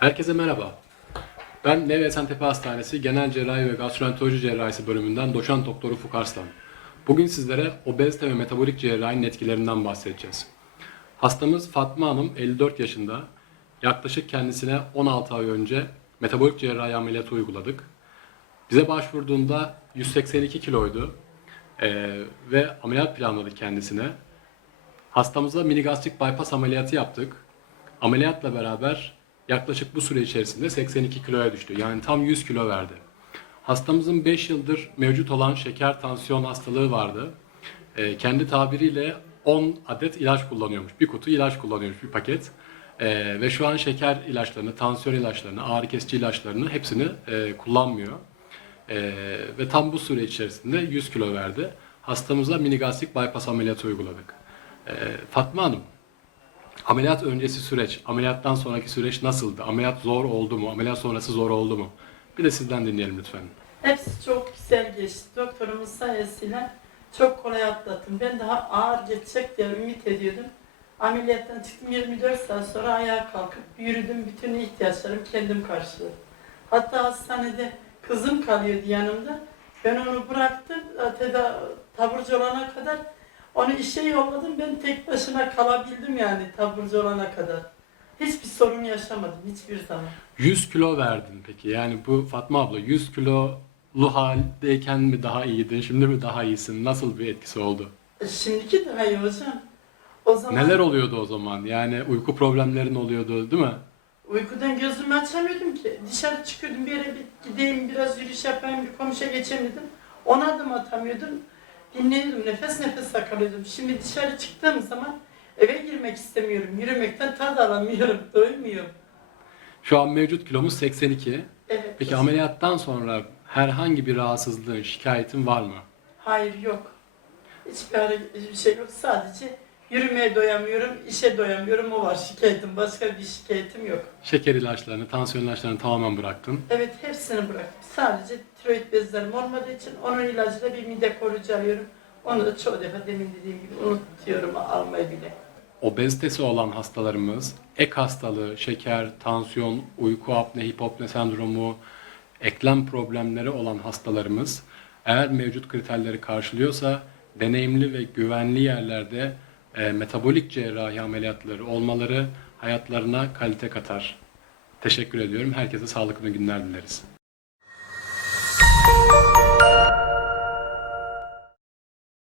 Herkese merhaba. Ben Nev Esentepe Hastanesi Genel Cerrahi ve Gastroenteroloji Cerrahisi bölümünden doçent doktor Ufuk Arslan. Bugün sizlere obezite ve metabolik cerrahinin etkilerinden bahsedeceğiz. Hastamız Fatma Hanım 54 yaşında. Yaklaşık kendisine 16 ay önce metabolik cerrahi ameliyatı uyguladık. Bize başvurduğunda 182 kiloydu Ee, ve ameliyat planladık kendisine. Hastamıza mini gastrik bypass ameliyatı yaptık. Ameliyatla beraber yaklaşık bu süre içerisinde 82 kiloya düştü. Yani tam 100 kilo verdi. Hastamızın 5 yıldır mevcut olan şeker tansiyon hastalığı vardı. Ee, kendi tabiriyle 10 adet ilaç kullanıyormuş. Bir kutu ilaç kullanıyormuş, bir paket. Ee, ve şu an şeker ilaçlarını, tansiyon ilaçlarını, ağrı kesici ilaçlarını hepsini e, kullanmıyor. Ee, ve tam bu süre içerisinde 100 kilo verdi. Hastamıza mini gastrik bypass ameliyatı uyguladık. Ee, Fatma Hanım, ameliyat öncesi süreç, ameliyattan sonraki süreç nasıldı? Ameliyat zor oldu mu? Ameliyat sonrası zor oldu mu? Bir de sizden dinleyelim lütfen. Hepsi çok güzel geçti. Doktorumuz sayesinde çok kolay atlattım. Ben daha ağır geçecek diye ümit ediyordum. Ameliyattan çıktım 24 saat sonra ayağa kalkıp yürüdüm. Bütün ihtiyaçlarımı kendim karşıladım. Hatta hastanede kızım kalıyordu yanımda. Ben onu bıraktım. Teda taburcu olana kadar onu işe yolladım. Ben tek başına kalabildim yani taburcu olana kadar. Hiçbir sorun yaşamadım hiçbir zaman. 100 kilo verdin peki. Yani bu Fatma abla 100 kilolu haldeyken mi daha iyiydin, şimdi mi daha iyisin? Nasıl bir etkisi oldu? E, Şimdiki daha iyi hocam. O zaman Neler oluyordu o zaman? Yani uyku problemlerin oluyordu değil mi? uykudan gözümü açamıyordum ki. Dışarı çıkıyordum bir yere bir gideyim biraz yürüyüş yapayım bir komşuya geçemiyordum. Ona adım atamıyordum. Dinleniyordum nefes nefes kalıyordum. Şimdi dışarı çıktığım zaman eve girmek istemiyorum. Yürümekten tad alamıyorum. Doymuyorum. Şu an mevcut kilomuz 82. Evet. Peki ameliyattan sonra herhangi bir rahatsızlığın, şikayetin var mı? Hayır yok. Hiçbir, hiçbir şey yok. Sadece yürümeye doyamıyorum, işe doyamıyorum. O var şikayetim. Başka bir şikayetim yok. Şeker ilaçlarını, tansiyon ilaçlarını tamamen bıraktın. Evet hepsini bıraktım. Sadece tiroid bezlerim olmadığı için onun ilacıyla bir mide koruyucu alıyorum. Onu da çoğu defa demin dediğim gibi unutuyorum almayı bile. Obezitesi olan hastalarımız, ek hastalığı, şeker, tansiyon, uyku apne, hipopne sendromu, eklem problemleri olan hastalarımız eğer mevcut kriterleri karşılıyorsa deneyimli ve güvenli yerlerde e, metabolik cerrahi ameliyatları olmaları hayatlarına kalite katar. Teşekkür ediyorum. Herkese sağlıklı günler dileriz.